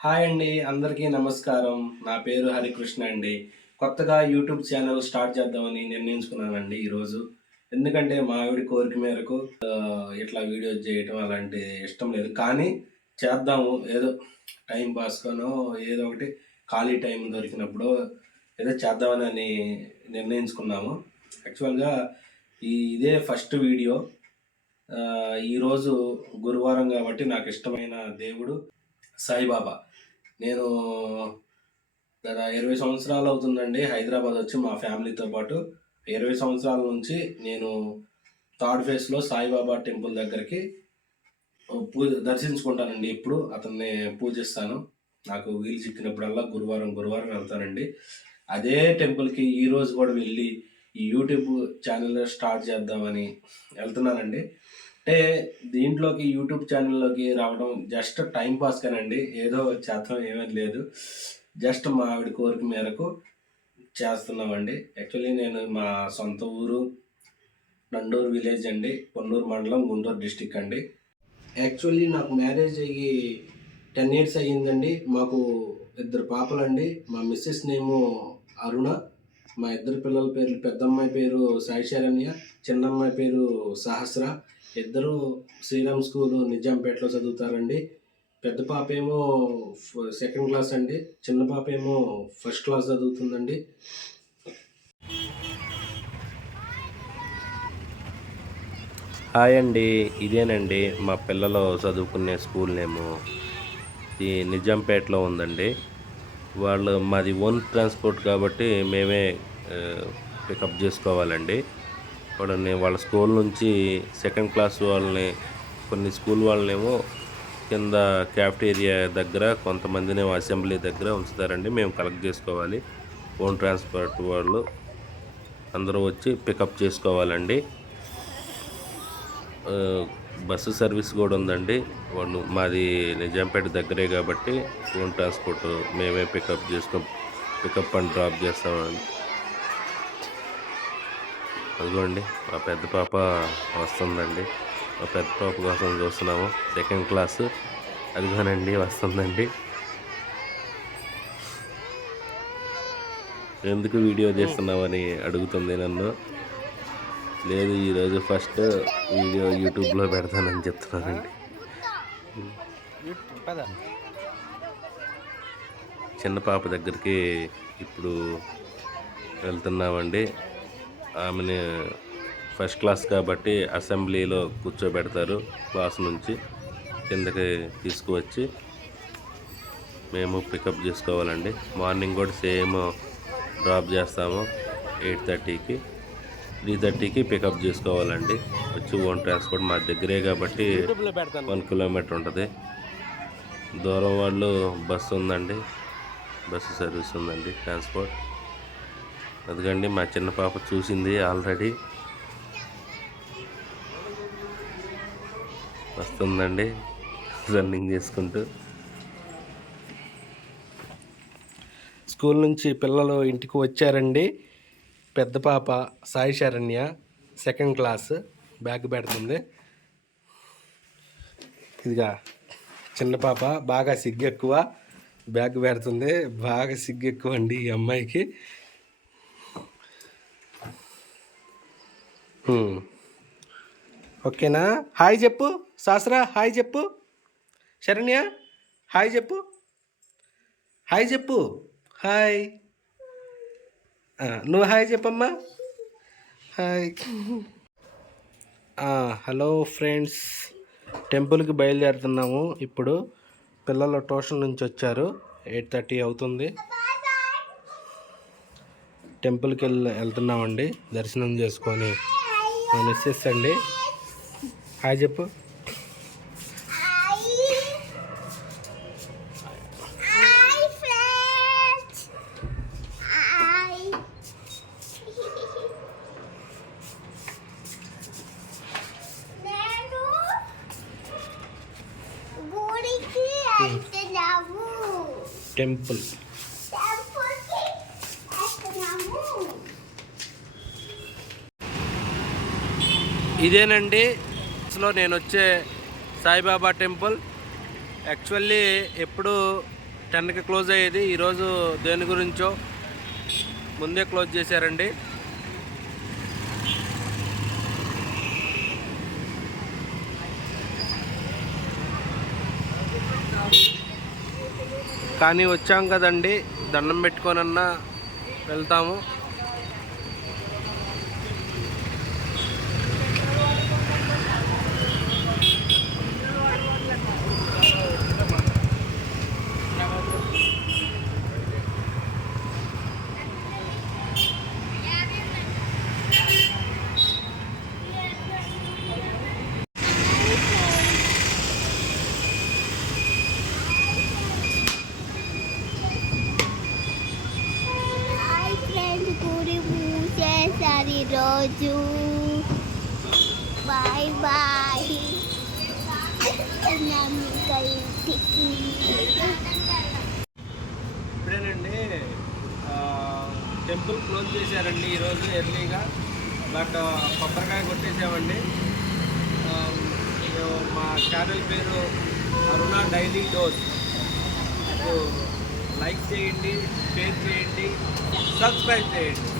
Hi అండి, అందరికీ నమస్కారం. నా పేరు హరికృష్ణ అండి. కొత్తగా యూట్యూబ్ ఛానల్ స్టార్ట్ చేద్దామని నిర్ణయించుకున్నానండి ఈరోజు. ఎందుకంటే మా ఆవిడ కోరిక మేరకు ఇట్లా వీడియోస్ చేయటం అలాంటి ఇష్టం లేదు. కానీ చేద్దాము ఏదో టైం పాస్‌గానో ఏదో ఒకటి ఖాళీ టైం దొరికినప్పుడో ఏదో చేద్దామని నిర్ణయించుకున్నాము. యాక్చువల్‌గా ఇదే ఫస్ట్ వీడియో. ఈరోజు గురువారం కాబట్టి నాకు ఇష్టమైన దేవుడు సాయిబాబా. నేను గత 20 సంవత్సరాలు అవుతుందండి హైదరాబాద్ వచ్చి మా ఫ్యామిలీతో పాటు. 20 సంవత్సరాల నుంచి నేను థర్డ్ ఫేజ్‌లో సాయిబాబా టెంపుల్ దగ్గరికి దర్శించుకుంటానండి. ఎప్పుడు అతన్ని పూజిస్తాను. నాకు వీలు చిక్కినప్పుడల్లా గురువారం, గురువారం వెళ్తానండి. అదే టెంపుల్‌కి ఈరోజు కూడా వెళ్ళి ఈ యూట్యూబ్ ఛానల్ స్టార్ట్ చేద్దామని వెళ్తున్నానండి. అంటే దీంట్లోకి యూట్యూబ్ ఛానల్లోకి రావడం జస్ట్ టైం పాస్‌కేనండి. ఏదో చేద్దాం ఏమీ లేదు. జస్ట్ మా ఆవిడ కోరిక మేరకు చేస్తున్నామండి. యాక్చువల్లీ నేను మా సొంత ఊరు నండూరు విలేజ్ అండి. పొన్నూరు మండలం, గుంటూరు డిస్ట్రిక్ట్ అండి. యాక్చువల్లీ నాకు మ్యారేజ్ అయ్యి 10 ఇయర్స్ అయ్యిందండి. మాకు ఇద్దరు పాపలండి. మా మిసెస్ నేము అరుణ. మా ఇద్దరు పిల్లల పేర్లు పెద్దమ్మాయి పేరు సాయి శరణ్య, చిన్నమ్మాయి పేరు సహస్ర. ఇద్దరు శ్రీరామ్ స్కూల్ నిజాంపేటలో చదువుతారండి. పెద్ద పాప ఏమో సెకండ్ క్లాస్ అండి. చిన్న పాప ఏమో ఫస్ట్ క్లాస్ చదువుతుందండి. హాయ్ అండి, ఇదేనండి మా పిల్లలు చదువుకునే స్కూల్ నేము. ఈ నిజాంపేటలో ఉందండి. మాది ఓన్ ట్రాన్స్పోర్ట్ కాబట్టి మేమే పికప్ చేసుకోవాలండి. వాళ్ళ స్కూల్ నుంచి సెకండ్ క్లాస్ వాళ్ళని, కొన్ని స్కూల్ వాళ్ళనేమో కింద క్యాఫ్టేరియా దగ్గర, కొంతమందినేమో అసెంబ్లీ దగ్గర ఉంచుతారండి. మేము కలెక్ట్ చేసుకోవాలి. ఓన్ ట్రాన్స్పోర్ట్ వాళ్ళు అందరూ వచ్చి పికప్ చేసుకోవాలండి. బస్సు సర్వీస్ కూడా ఉందండి. మాది నిజాంపేట దగ్గరే కాబట్టి ఓన్ ట్రాన్స్పోర్ట్ మేమే పికప్ అండ్ డ్రాప్ చేస్తామండి. అదిగోండి మా పెద్ద పాప వస్తుందండి. మా పెద్ద పాప కోసం చూస్తున్నాము. సెకండ్ క్లాసు అదిగోనండి వస్తుందండి. ఎందుకు వీడియో చేస్తున్నామని అడుగుతుంది నన్ను. లేదు, ఈరోజు ఫస్ట్ వీడియో యూట్యూబ్లో పెడతానని చెప్తున్నానండి. చిన్న పాప దగ్గరికి ఇప్పుడు వెళ్తున్నామండి. ఆమెని ఫస్ట్ క్లాస్ కాబట్టి అసెంబ్లీలో కూర్చోబెడతారు. క్లాస్ నుంచి కిందకి తీసుకువచ్చి మేము పికప్ చేసుకోవాలండి. మార్నింగ్ కూడా సేమ్ డ్రాప్ చేస్తాము. 8:30కి 3:30కి పికప్ చేసుకోవాలండి. వచ్చి ఓన్ ట్రాన్స్పోర్ట్ మా దగ్గరే కాబట్టి 1 కిలోమీటర్ ఉంటుంది. దూరం వాళ్ళు బస్సు ఉందండి, బస్సు సర్వీస్ ఉందండి, ట్రాన్స్పోర్ట్. అదిగండి మా చిన్న పాప చూసింది ఆల్రెడీ, వస్తుందండి రన్నింగ్ చేసుకుంటూ. స్కూల్ నుంచి పిల్లలు ఇంటికి వచ్చారండి. పెద్ద పాప Sai Saranya second class bag పెడుతుంది. ఇదిగా చిన్న పాప బాగా సిగ్గెక్కువ, బ్యాగ్ పెడుతుంది. బాగా సిగ్గెక్కువ అండి ఈ అమ్మాయికి. ఓకేనా? హాయ్ చెప్పు శాస్త్రా, హాయ్ చెప్పు. శరణ్య హాయ్ చెప్పు, హాయ్ చెప్పు, హాయ్. నువ్వు హాయ్ చెప్పమ్మా, హాయ్. హలో ఫ్రెండ్స్, టెంపుల్కి బయలుదేరుతున్నాము. ఇప్పుడు పిల్లలు ట్యూషన్ నుంచి వచ్చారు. 8:30 అవుతుంది. టెంపుల్కి వెళ్తున్నామండి దర్శనం చేసుకొని. మిస్సెస్ అండి, హాయ్ చెప్పు. టెంపుల్ ఇదేనండి నేను వచ్చే సాయిబాబా టెంపుల్. యాక్చువల్లీ ఎప్పుడు 10కి క్లోజ్ అయ్యేది. ఈరోజు దేని గురించో ముందే క్లోజ్ చేశారండి. కానీ వచ్చాం కదండి, దండం పెట్టుకొనన్నా వెళ్తాము. రోజు బాయ్ బాయ్. ఇప్పుడేనండి టెంపుల్ క్లోజ్ చేశారండి ఈరోజు ఎర్లీగా. బట్ కొబ్బరికాయ కొట్టేసామండి. మా ఛానల్ పేరు అరుణ డైలీ డోస్. లైక్ చేయండి, షేర్ చేయండి, సబ్స్క్రైబ్ చేయండి.